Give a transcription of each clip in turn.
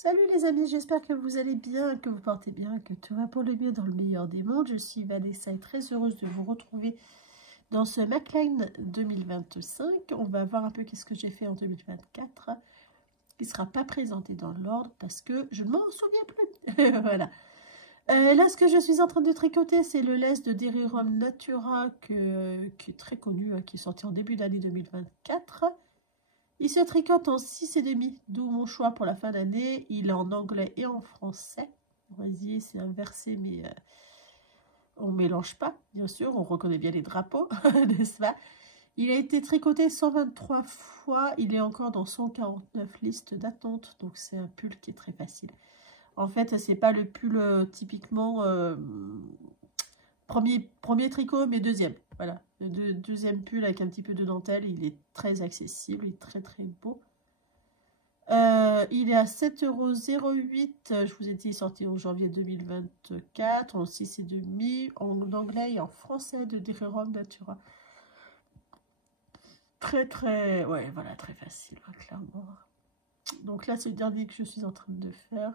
Salut les amis, j'espère que vous allez bien, que vous portez bien, que tout va pour le mieux dans le meilleur des mondes. Je suis Vanessa et très heureuse de vous retrouver dans ce MacLine 2025. On va voir un peu qu'est-ce que j'ai fait en 2024, qui ne sera pas présenté dans l'ordre parce que je ne m'en souviens plus. Voilà. Là, ce que je suis en train de tricoter, c'est le lace de Derirum Natura qui est très connu, qui est sorti en début d'année 2024. Il se tricote en 6,5, d'où mon choix pour la fin d'année. Il est en anglais et en français. Voyez, c'est inversé, mais on ne mélange pas, bien sûr. On reconnaît bien les drapeaux, n'est-ce pas? Il a été tricoté 123 fois. Il est encore dans 149 listes d'attente. Donc, c'est un pull qui est très facile. En fait, c'est pas le pull typiquement premier tricot, mais deuxième. Voilà, le deuxième pull avec un petit peu de dentelle, il est très accessible, il est très très beau. Il est à 7,08 €. Je vous ai dit, sorti en janvier 2024, en 6,5, en anglais et en français de Derirum Natura. Très, ouais, voilà, très facile, hein, clairement. Donc là, c'est le dernier que je suis en train de faire.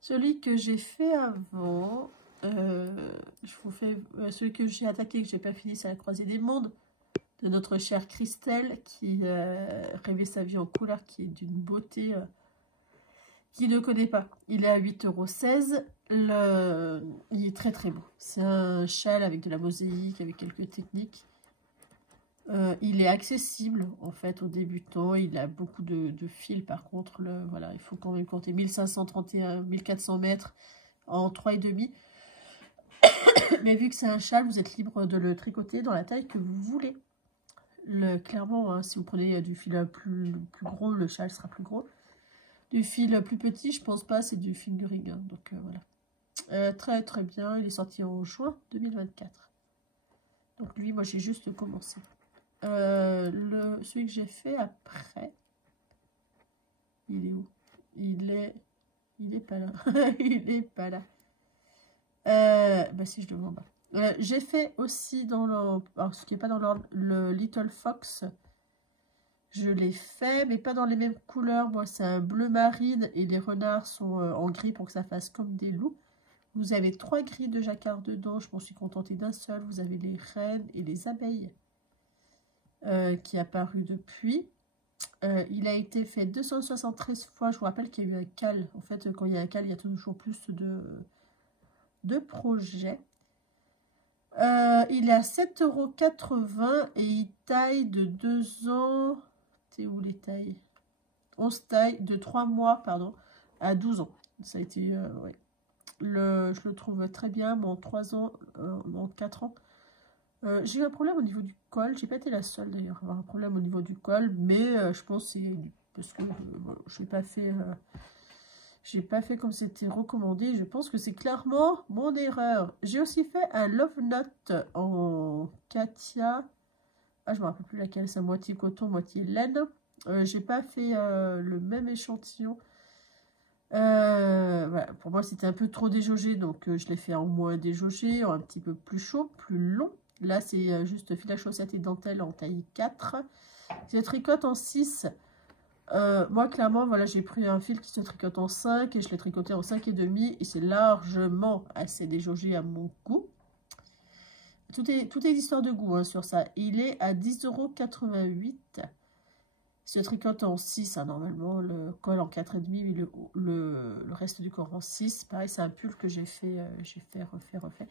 Celui que j'ai fait avant, je vous fais celui que j'ai attaqué, que j'ai pas fini, c'est la Croisée des Mondes de notre chère Christelle qui rêvait sa vie en couleur, qui est d'une beauté qui ne connaît pas. Il est à 8,16 €. Il est très très beau. C'est un châle avec de la mosaïque, avec quelques techniques. Il est accessible en fait aux débutants. Il a beaucoup de fils par contre. Voilà, il faut quand même compter 1531, 1400 mètres en 3,5. Mais vu que c'est un châle, vous êtes libre de le tricoter dans la taille que vous voulez. Clairement, hein, si vous prenez du fil plus gros, le châle sera plus gros. Du fil plus petit, je pense pas, c'est du fingering. Hein, donc voilà. Très très bien. Il est sorti en juin 2024. Donc lui, moi j'ai juste commencé. Celui que j'ai fait après, il est où? Il est pas là. Il est pas là. Bah si, je le vois en bas. J'ai fait aussi dans le... Alors, ce qui n'est pas dans l'ordre, le Little Fox. Je l'ai fait, mais pas dans les mêmes couleurs. Moi, c'est un bleu marine et les renards sont en gris pour que ça fasse comme des loups. Vous avez 3 gris de jacquard dedans. Je m'en suis contentée d'un seul. Vous avez les reines et les abeilles qui est apparu depuis. Il a été fait 273 fois. Je vous rappelle qu'il y a eu un cal. En fait, quand il y a un cal, il y a toujours plus de projets. Il est à 7,80 € et il taille de 2 ans. C'est où les tailles? 11 tailles de 3 mois, pardon, à 12 ans. Ça a été, ouais. Je le trouve très bien, mais en 3 ans, en 4 ans. J'ai eu un problème au niveau du col. J'ai pas été la seule d'ailleurs à avoir un problème au niveau du col, mais je pense que c'est parce que je n'ai pas fait. J'ai pas fait comme c'était recommandé. Je pense que c'est clairement mon erreur. J'ai aussi fait un Love Note en Katia. Ah, je me rappelle plus laquelle. C'est moitié coton, moitié laine. J'ai pas fait le même échantillon. Voilà. Pour moi, c'était un peu trop déjaugé. Donc, je l'ai fait en moins déjaugé, un petit peu plus chaud, plus long. Là, c'est juste fil à chaussette et dentelle en taille 4. Je tricote en 6. Moi, clairement, voilà, j'ai pris un fil qui se tricote en 5 et je l'ai tricoté en 5,5 et c'est largement assez déjaugé à mon goût. Tout est histoire de goût hein, sur ça. Il est à 10,88 €. Il se tricote en 6, hein, normalement, le col en 4,5, mais le reste du corps en 6. Pareil, c'est un pull que j'ai fait, refait.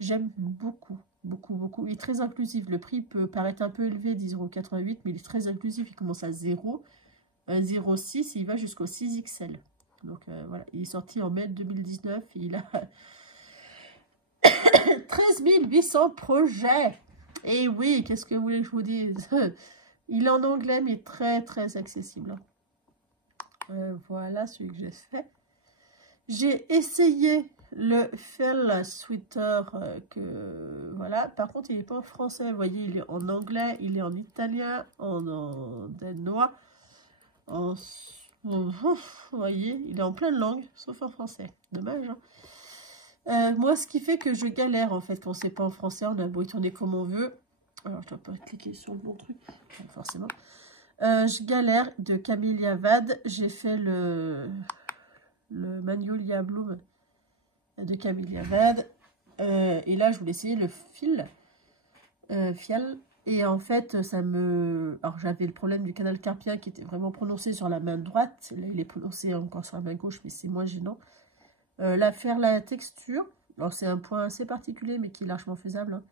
J'aime beaucoup. Il est très inclusif. Le prix peut paraître un peu élevé, 10,88 €, mais il est très inclusif. Il commence à 0. 0,6 et il va jusqu'au 6XL. Donc voilà, il est sorti en mai 2019 et il a 13 800 projets. Et oui, qu'est-ce que vous voulez que je vous dise? Il est en anglais mais très très accessible. Voilà celui que j'ai fait. J'ai essayé le Fell Sweater que voilà. Par contre, il n'est pas en français. Vous voyez, il est en anglais, il est en italien, en danois. Vous voyez, il est en pleine langue, sauf en français. Dommage, hein. Moi, ce qui fait que je galère, en fait, quand c'est pas en français. On a beau y tourner comme on veut. Alors, je dois pas cliquer sur le bon truc, forcément. Je galère de Camélia Vade. J'ai fait le Magnolia Bloom de Camélia Vade. Et là, je voulais essayer le Fial. Et en fait, ça me... Alors, j'avais le problème du canal carpien qui était vraiment prononcé sur la main droite. Là, il est prononcé encore sur la main gauche, mais c'est moins gênant. Là, faire la texture. Alors, c'est un point assez particulier, mais qui est largement faisable. Hein,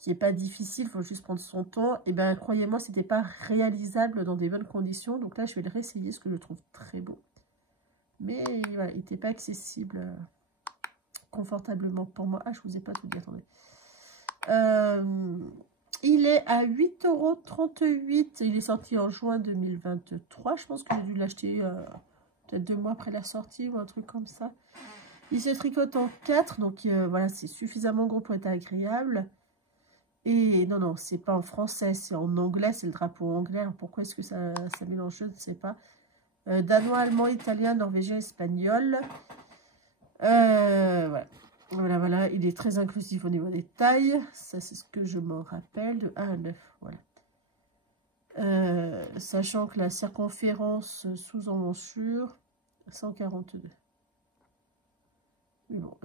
qui n'est pas difficile, il faut juste prendre son temps. Et bien, croyez-moi, c'était pas réalisable dans des bonnes conditions. Donc là, je vais le réessayer, ce que je trouve très beau. Mais voilà, il n'était pas accessible confortablement pour moi. Ah, je vous ai pas tout dit, attendez. Il est à 8,38 €. Il est sorti en juin 2023. Je pense que j'ai dû l'acheter peut-être 2 mois après la sortie ou un truc comme ça. Il se tricote en 4. Donc voilà, c'est suffisamment gros pour être agréable. Et non, c'est pas en français, c'est en anglais. C'est le drapeau anglais. Alors pourquoi est-ce que ça mélange? Je ne sais pas. Danois, allemand, italien, norvégien, espagnol. Voilà. Il est très inclusif au niveau des tailles. Ça, c'est ce que je m'en rappelle. De 1 à 9, voilà. Sachant que la circonférence sous emmanchure, 142. Mais bon,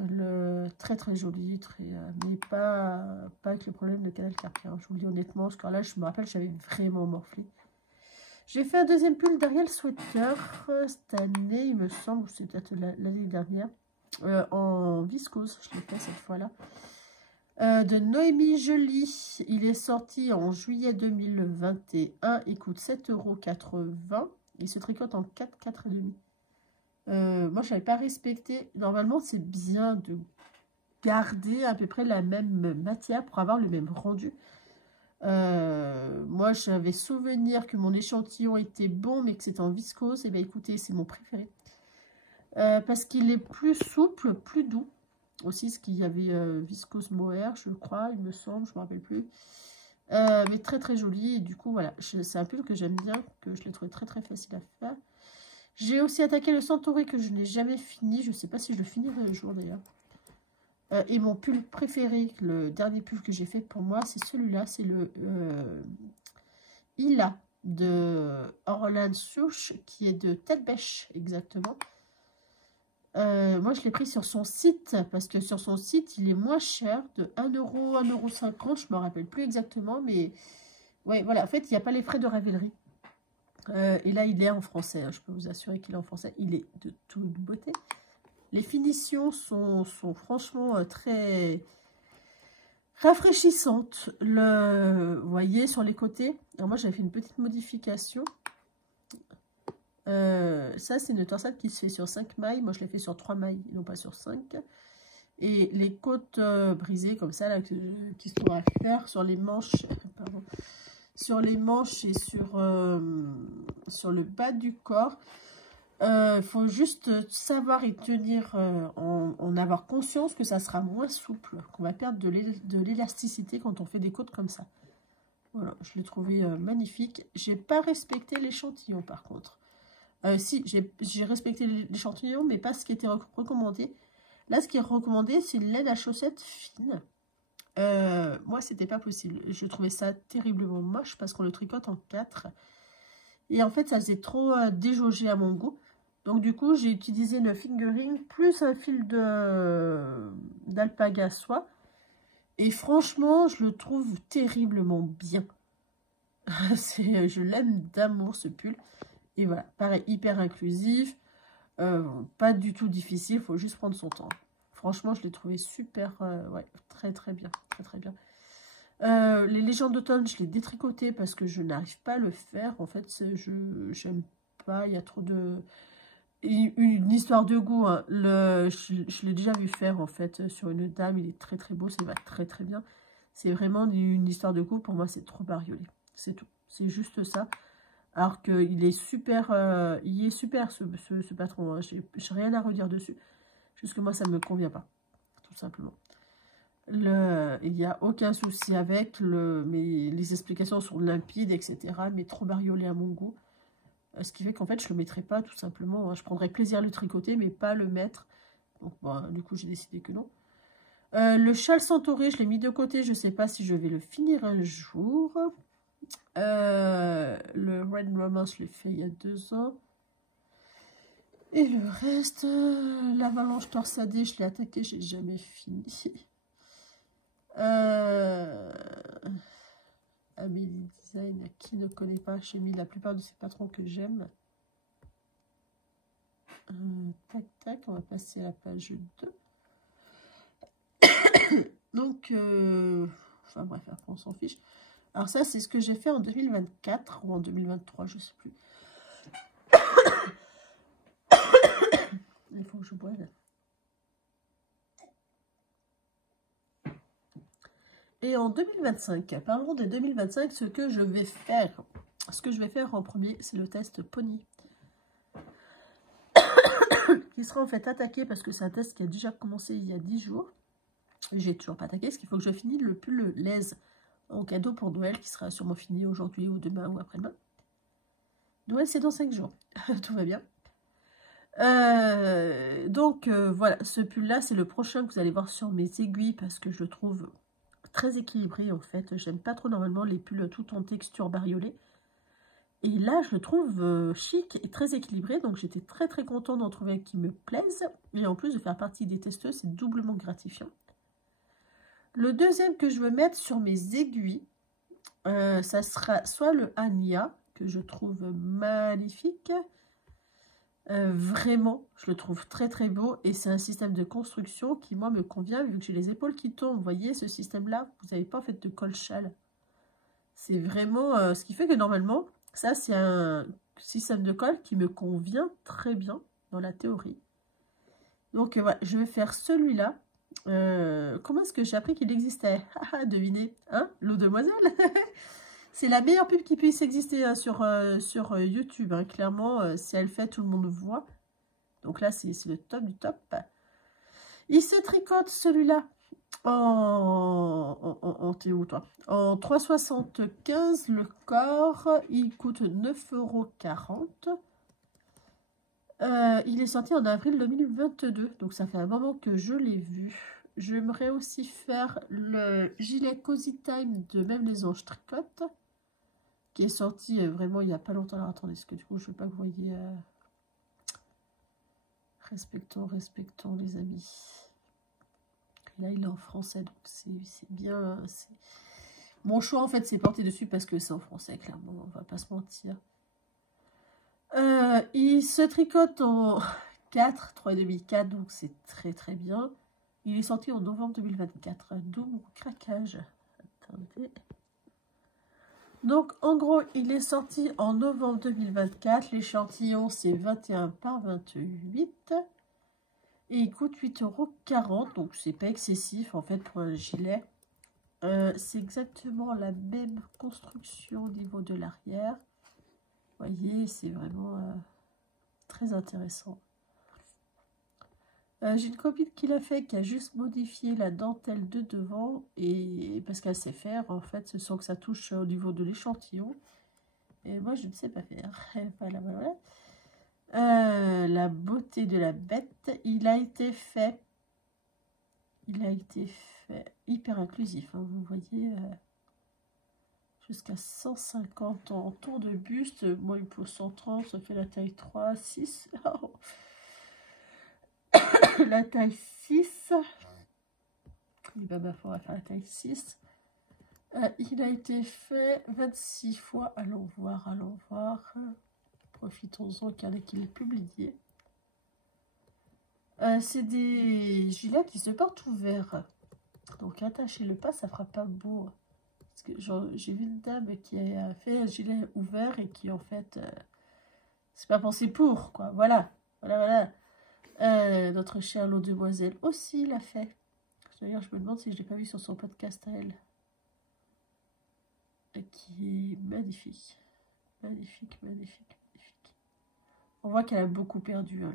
très très joli, mais pas avec le problème de canal carpien. Je vous le dis honnêtement, parce que là, je me rappelle, j'avais vraiment morflé. J'ai fait un deuxième pull d'Ariel Sweater cette année, il me semble, ou c'est peut-être l'année dernière, en viscose, je l'ai fait cette fois-là, de Noémie Joly. Il est sorti en juillet 2021, il coûte 7,80 €, il se tricote en 4, 4,5. Moi, je n'avais pas respecté, normalement, c'est bien de garder à peu près la même matière pour avoir le même rendu. Moi, j'avais souvenir que mon échantillon était bon, mais que c'était en viscose. Et bien, écoutez, c'est mon préféré. Parce qu'il est plus souple, plus doux. Aussi, ce qu'il y avait viscose mohair, je crois, il me semble, je ne me rappelle plus. Mais très, très joli. Et du coup, voilà, c'est un pull que j'aime bien, que je l'ai trouvé très, très facile à faire. J'ai aussi attaqué le Centauré que je n'ai jamais fini. Je ne sais pas si je le finirai un jour, d'ailleurs. Et mon pull préféré, le dernier pull que j'ai fait pour moi, c'est celui-là. C'est le Ila de Orlan Souche, qui est de Tête Bêche, exactement. Moi, je l'ai pris sur son site, parce que sur son site, il est moins cher, de 1 €, 1,50 €, je ne me rappelle plus exactement, mais ouais, voilà, en fait, il n'y a pas les frais de ravellerie. Et là, il est en français, hein, je peux vous assurer qu'il est en français, il est de toute beauté. Les finitions sont franchement très rafraîchissantes. Vous voyez, sur les côtés, alors moi, j'avais fait une petite modification. Ça, c'est une torsade qui se fait sur 5 mailles. Moi, je l'ai fait sur 3 mailles, non pas sur 5. Et les côtes brisées, comme ça, là, qui sont à faire sur les manches, pardon, sur les manches et sur le bas du corps. Il faut juste savoir y tenir, en avoir conscience que ça sera moins souple, qu'on va perdre de l'élasticité quand on fait des côtes comme ça. Voilà, je l'ai trouvé magnifique. J'ai pas respecté l'échantillon par contre. Si, j'ai respecté l'échantillon, mais pas ce qui était recommandé. Là, ce qui est recommandé, c'est une laine à chaussettes fine. Moi, c'était pas possible. Je trouvais ça terriblement moche parce qu'on le tricote en 4. Et en fait, ça faisait trop déjaugé à mon goût. Donc, du coup, j'ai utilisé le fingering plus un fil d'alpaga soie. Et franchement, je le trouve terriblement bien. Je l'aime d'amour, ce pull. Et voilà, pareil, hyper inclusif. Pas du tout difficile, il faut juste prendre son temps. Franchement, je l'ai trouvé super, ouais, très très bien. Très très bien. Les légendes d'automne, je l'ai détricoté parce que je n'arrive pas à le faire. En fait, j'aime pas, il y a trop de... Une histoire de goût, hein. Je l'ai déjà vu faire en fait sur une dame, il est très très beau, ça va très très bien. C'est vraiment une histoire de goût, pour moi c'est trop bariolé, c'est tout, c'est juste ça. Alors qu'il est super, il est super ce patron, hein. J'ai rien à redire dessus, juste que moi ça ne me convient pas, tout simplement. Il n'y a aucun souci avec, mais les explications sont limpides, etc. Mais trop bariolé à mon goût. Ce qui fait qu'en fait, je ne le mettrai pas, tout simplement. Je prendrais plaisir à le tricoter, mais pas le mettre. Donc, bon, du coup, j'ai décidé que non. Le châle centauré, je l'ai mis de côté. Je ne sais pas si je vais le finir un jour. Le Red Romance, je l'ai fait il y a 2 ans. Et le reste, l'Avalanche Torsadée, je l'ai attaqué, j'ai jamais fini. Amélie Design, qui ne connaît pas, j'ai mis la plupart de ces patrons que j'aime. Tac, tac, on va passer à la page 2. Donc, enfin bref, après on s'en fiche. Alors ça, c'est ce que j'ai fait en 2024 ou en 2023, je sais plus. Il faut que je boive. Et en 2025, parlons de 2025, ce que je vais faire. Ce que je vais faire en premier, c'est le test Pony. Qui sera en fait attaqué parce que c'est un test qui a déjà commencé il y a 10 jours. J'ai toujours pas attaqué, parce qu'il faut que je finisse le pull l'aise en cadeau pour Noël, qui sera sûrement fini aujourd'hui ou demain ou après-demain. Noël, c'est dans 5 jours. Tout va bien. Voilà, ce pull-là, c'est le prochain que vous allez voir sur mes aiguilles, parce que je le trouve très équilibré, en fait. J'aime pas trop, normalement, les pulls tout en texture bariolée. Et là, je le trouve chic et très équilibré, donc j'étais très très contente d'en trouver un qui me plaise. Et en plus de faire partie des testeuses, c'est doublement gratifiant. Le deuxième que je veux mettre sur mes aiguilles, ça sera soit le Anya, que je trouve magnifique. Vraiment, je le trouve très très beau. Et c'est un système de construction qui, moi, me convient, vu que j'ai les épaules qui tombent. Vous voyez, ce système-là, vous n'avez pas en fait de col-châle. C'est vraiment ce qui fait que normalement, ça, c'est un système de colle qui me convient très bien dans la théorie. Donc, voilà, je vais faire celui-là. Comment est-ce que j'ai appris qu'il existait? Devinez, hein, l'eau demoiselle. C'est la meilleure pub qui puisse exister hein, sur YouTube. Hein. Clairement, si elle fait, tout le monde voit. Donc là, c'est le top du top. Il se tricote celui-là t'es où toi? En 3,75 le corps. Il coûte 9,40 €. Il est sorti en avril 2022. Donc ça fait un moment que je l'ai vu. J'aimerais aussi faire le gilet Cozy Time de Même les Anges Tricote, qui est sorti vraiment il n'y a pas longtemps. Alors attendez, est-ce que du coup je ne veux pas que vous voyez... Respectons les amis. Et là il est en français, donc c'est bien... Mon choix en fait c'est porté dessus parce que c'est en français, clairement, on va pas se mentir. Il se tricote en 4, 3,5, 4, donc c'est très très bien. Il est sorti en novembre 2024, d'où mon craquage. Attendez. Donc, en gros, il est sorti en novembre 2024. L'échantillon, c'est 21 par 28. Et il coûte 8,40 €. Donc, c'est pas excessif, en fait, pour un gilet. C'est exactement la même construction au niveau de l'arrière. Vous voyez, c'est vraiment très intéressant. J'ai une copine qui l'a fait, qui a juste modifié la dentelle de devant, et parce qu'elle sait faire, en fait, sans que ça touche au niveau de l'échantillon. Et moi, je ne sais pas faire. Voilà, voilà. La beauté de la bête, il a été fait hyper inclusif. Hein, vous voyez, jusqu'à 150 en tour de buste. Moi, il faut 130, ça fait la taille 3, 6. La taille 6. Il va falloir faire la taille 6. Il a été fait 26 fois. Allons voir. Profitons-en car qu'il est publié. C'est des gilets qui se portent ouverts. Donc attachez-le pas, ça fera pas beau. Parce que j'ai vu une dame qui a fait un gilet ouvert et qui en fait c'est pas pensé pour quoi. Voilà. Notre chère l'eau demoiselle aussi l'a fait. D'ailleurs, je me demande si je l'ai pas vu sur son podcast à elle. Qui est magnifique. Magnifique. On voit qu'elle a beaucoup perdu, hein,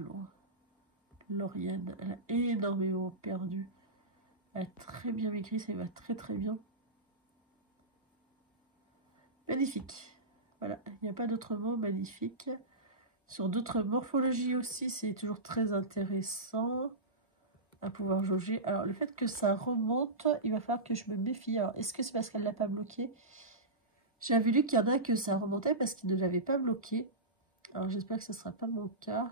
Lauriane. Elle a énormément perdu. Elle a très bien écrit, ça va très très bien. Magnifique. Voilà, il n'y a pas d'autre mot, magnifique. Sur d'autres morphologies aussi, c'est toujours très intéressant à pouvoir jauger. Alors, le fait que ça remonte, il va falloir que je me méfie. Alors, est-ce que c'est parce qu'elle ne l'a pas bloqué? J'avais lu qu'il y en a que ça remontait parce qu'ils ne l'avaient pas bloqué. Alors j'espère que ce ne sera pas mon cas.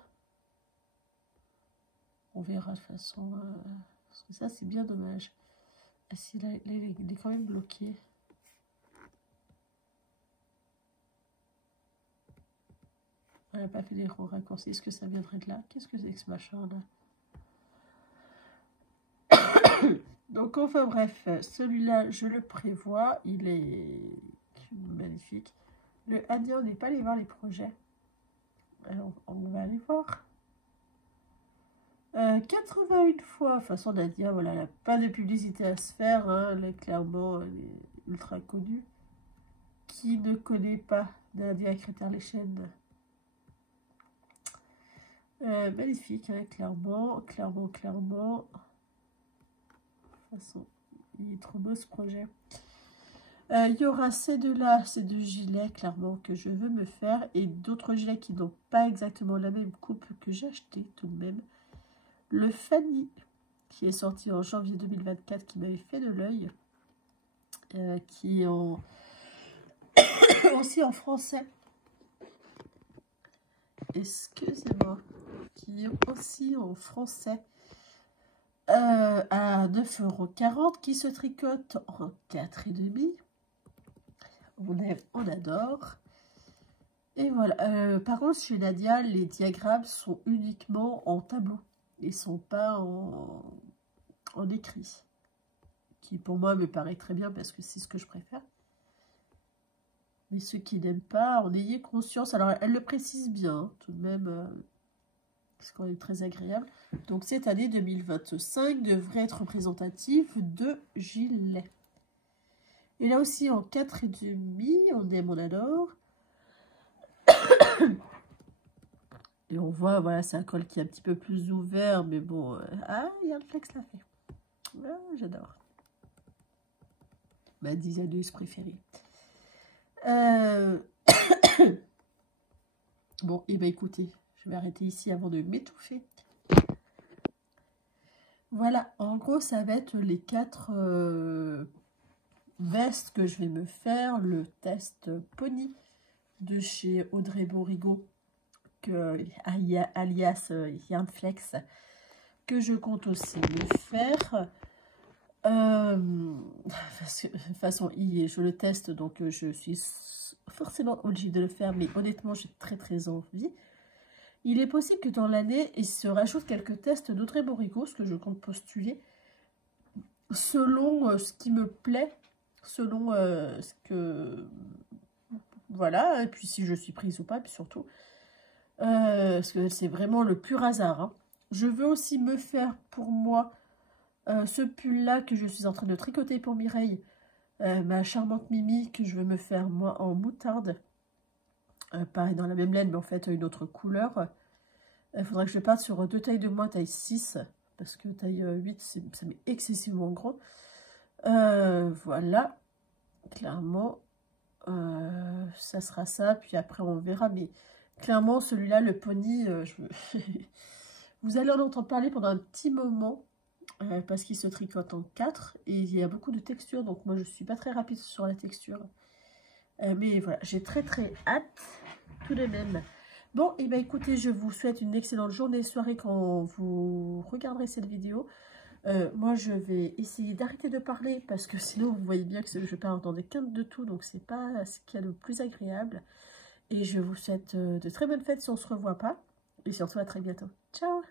On verra de toute façon. Parce que ça, c'est bien dommage. Ah si, là, il est quand même bloqué. On n'a pas fait les raccourcis. Est-ce que ça viendrait de là? Qu'est-ce que c'est que ce machin-là? Donc, enfin bref, celui-là, je le prévois. Il est magnifique. Le Indien, on n'est pas allé voir les projets. Alors, on va aller voir. 81 fois. De toute façon, Nadia, voilà, elle n'a pas de publicité à se faire. Hein, elle est clairement ultra connue. Qui ne connaît pas Nadia Créter-les-Chênes? Magnifique, hein, clairement. De toute façon, il est trop beau ce projet. Il y aura ces deux-là, ces deux gilets, clairement, que je veux me faire. Et d'autres gilets qui n'ont pas exactement la même coupe que j'ai acheté tout de même. Le Fanny, qui est sorti en janvier 2024, qui m'avait fait de l'œil. Qui est aussi en français. Excusez-moi. Qui est aussi en français. À 9,40 €, qui se tricote en 4,5 €. On adore. Et voilà. Par contre, chez Nadia, les diagrammes sont uniquement en tableau. Ils ne sont pas en écrit. Qui pour moi me paraît très bien parce que c'est ce que je préfère. Mais ceux qui n'aiment pas, en ayez conscience. Alors, elle le précise bien, hein, tout de même. C'est quand même très agréable. Donc, cette année 2025 devrait être représentative de gilets. Et là aussi, en 4,5 €, on aime, on adore. Et on voit, voilà, c'est un col qui est un petit peu plus ouvert, mais bon. Il y a le flex l'a fait. Ah, j'adore. Ma designeuse préférée. Bon, et bien écoutez, je vais arrêter ici avant de m'étouffer. Voilà, en gros, ça va être les 4 vestes que je vais me faire. Le test Pony de chez Audrey Borigo, alias Yarnflex, que je compte aussi me faire. De toute façon, je le teste, donc je suis forcément obligée de le faire, mais honnêtement, j'ai très envie. Il est possible que dans l'année, il se rajoute quelques tests d'Audrey Borigo, ce que je compte postuler, selon ce qui me plaît, selon ce que... Voilà, et puis si je suis prise ou pas, puis surtout, parce que c'est vraiment le pur hasard. Hein. Je veux aussi me faire pour moi ce pull-là que je suis en train de tricoter pour Mireille, ma charmante Mimi, que je veux me faire moi en moutarde. Pareil dans la même laine, mais en fait une autre couleur. Il faudra que je parte sur 2 tailles de moins, taille 6, parce que taille 8, ça m'est excessivement gros. Voilà, clairement, ça sera ça, puis après on verra, mais clairement celui-là, le pony, vous allez en entendre parler pendant un petit moment, parce qu'il se tricote en 4, et il y a beaucoup de textures, donc moi je suis pas très rapide sur la texture. Mais voilà, j'ai très hâte, tout de même. Bon, et bien écoutez, je vous souhaite une excellente journée, soirée quand vous regarderez cette vidéo. Moi, je vais essayer d'arrêter de parler parce que sinon, vous voyez bien que je parle dans des quintes de tout, donc c'est pas ce qu'il y a le plus agréable. Et je vous souhaite de très bonnes fêtes si on ne se revoit pas. Et surtout, à très bientôt. Ciao!